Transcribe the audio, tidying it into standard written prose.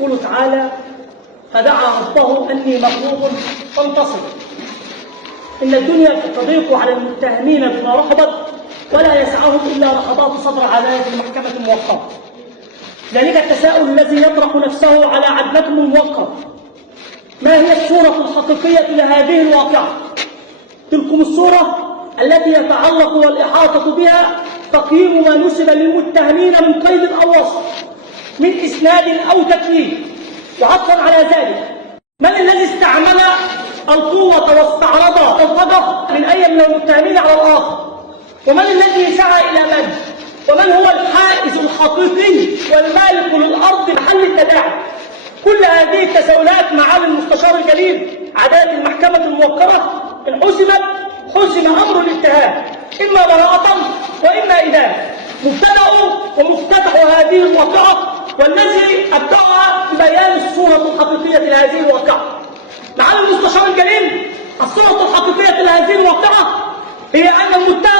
يقول تعالى: فدعا ربه أني مغلوب فانتصر. إن الدنيا تضيق على المتهمين بما رحبت ولا يسعهم إلا رحضات صدر عدالة المحكمة الموقرة. ذلك التساؤل الذي يطرح نفسه على عدلكم الموقر: ما هي الصورة الحقيقية لهذه الواقعة؟ تلكم الصورة التي يتعلق والإحاطة بها تقييم ما نسب للمتهمين من قيد أو وصف، من إسناد أو تكليف. وعطفا على ذلك، من الذي استعمل القوة واستعرض القدر من أي من المتهمين على الآخر؟ ومن الذي سعى إلى من؟ ومن هو الحائز الحقيقي والمالك للأرض محل التداعي؟ كل هذه التساؤلات معالي المستشار الجليل عدالة المحكمة الموقرة إن حسم أمر الاتهام إما براءة وإما إدانة. مبتدأ ومفتتح هذه الواقعة والذي أبدأها ببيان الصورة الحقيقية لهذه الواقعة. معالي المستشار الجليل، الصورة الحقيقية لهذه الواقعة هي أن المتهم